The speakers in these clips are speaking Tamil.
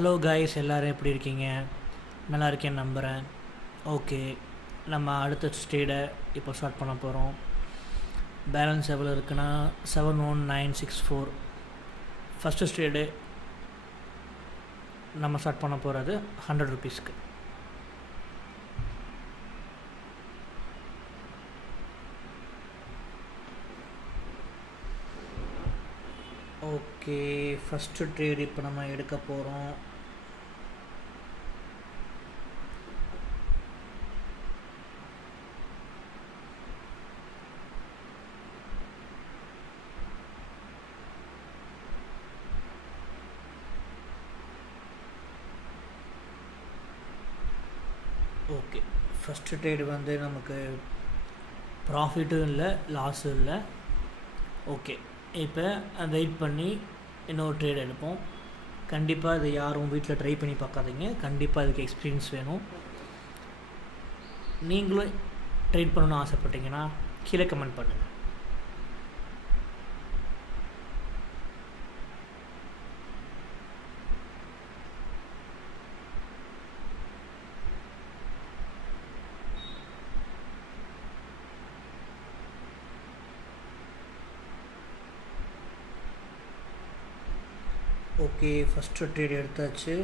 ஹலோ கைஸ், எல்லோரும் எப்படி இருக்கீங்க? நல்லா இருக்கேன்னு நம்புகிறேன். ஓகே, நம்ம அடுத்த ஸ்டேடை இப்போ ஸ்டார்ட் பண்ண போகிறோம். பேலன்ஸ் எவ்வளோ இருக்குன்னா 71964. ஃபஸ்ட்டு ஸ்டேடு நம்ம ஸ்டார்ட் பண்ண போகிறது 100 ருபீஸ்க்கு. ஓகே, ஃபஸ்ட்டு ட்ரேட் இப்போ நம்ம எடுக்க போகிறோம். ஓகே, ஃபஸ்ட்டு ட்ரேடு வந்து நமக்கு ப்ராஃபிட்டும் இல்லை, லாஸும் இல்லை. ஓகே, இப்போ வெயிட் பண்ணி இன்னொரு ட்ரேட் எடுப்போம். கண்டிப்பாக இதை யாரும் வீட்டில் ட்ரை பண்ணி பார்க்காதீங்க. கண்டிப்பாக இதுக்கு எக்ஸ்பீரியன்ஸ் வேணும். நீங்களும் ட்ரேட் பண்ணணும்னு ஆசைப்பட்டீங்கன்னா கீழே கமெண்ட் பண்ணுங்கள். ஓகே, ஃபஸ்ட்டு ட்ரேட் எடுத்தாச்சு.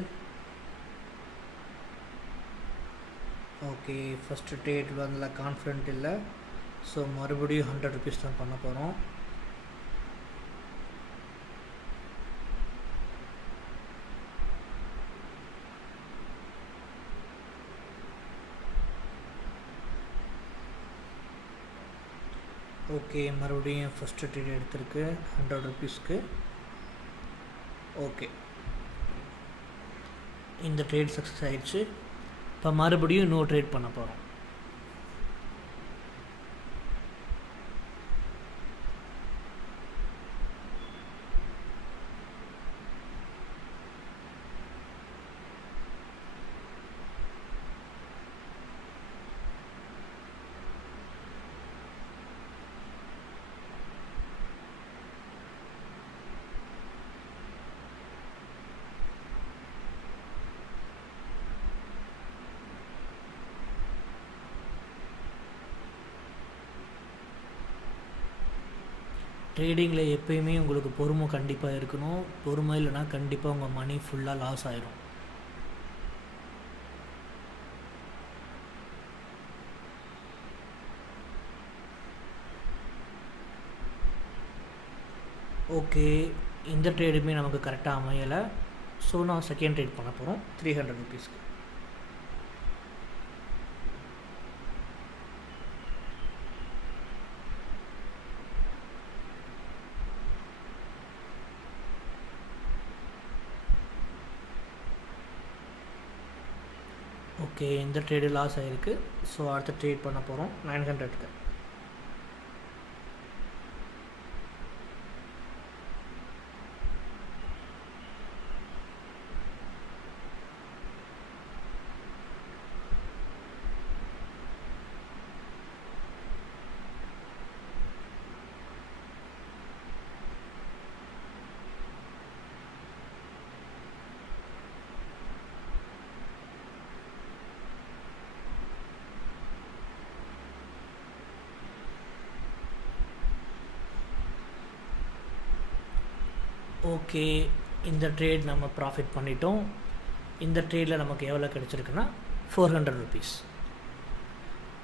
ஓகே, ஃபஸ்ட்டு ட்ரேட் வந்து கான்ஃபிடென்ட் இல்லை, ஸோ மறுபடியும் 100 ருபீஸ் தான் பண்ண போகிறோம். ஓகே, மறுபடியும் ஃபஸ்ட்டு ட்ரேட் எடுத்திருக்கு 100 ருபீஸ்க்கு. ஓகே, இந்த ட்ரேட் சக்ஸஸ் ஆயிடுச்சு. இப்போ மறுபடியும் இன்னொரு ட்ரேட் பண்ண போகிறோம். ட்ரேடிங்கில் எப்பயுமே உங்களுக்கு பொறுமை கண்டிப்பாக இருக்கணும். பொறுமை இல்லைனா கண்டிப்பாக உங்கள் மணி ஃபுல்லாக லாஸ் ஆயிரும். ஓகே, இந்த ட்ரேடுமே நமக்கு கரெக்டாக அமையலை, ஸோ நான் செகண்ட் ட்ரேட் பண்ண போகிறோம் 300 ருபீஸ்க்கு. ஓகே, இந்த ட்ரேடு லாஸ் ஆகிருக்கு, ஸோ அடுத்த ட்ரேட் பண்ண போகிறோம் 900க்கு. ஓகே, இந்த ட்ரேட் நம்ம ப்ராஃபிட் பண்ணிட்டோம். இந்த ட்ரேடில் நமக்கு எவ்வளோ கிடச்சிருக்குன்னா 400 ருபீஸ்.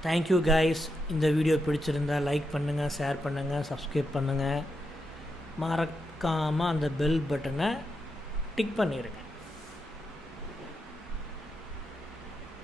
Thank you guys. இந்த வீடியோ பிடிச்சிருந்தால் லைக் பண்ணுங்கள், ஷேர் பண்ணுங்கள், சப்ஸ்கிரைப் பண்ணுங்கள். மறக்காமல் அந்த பெல் பட்டனை டிக் பண்ணிடுங்க.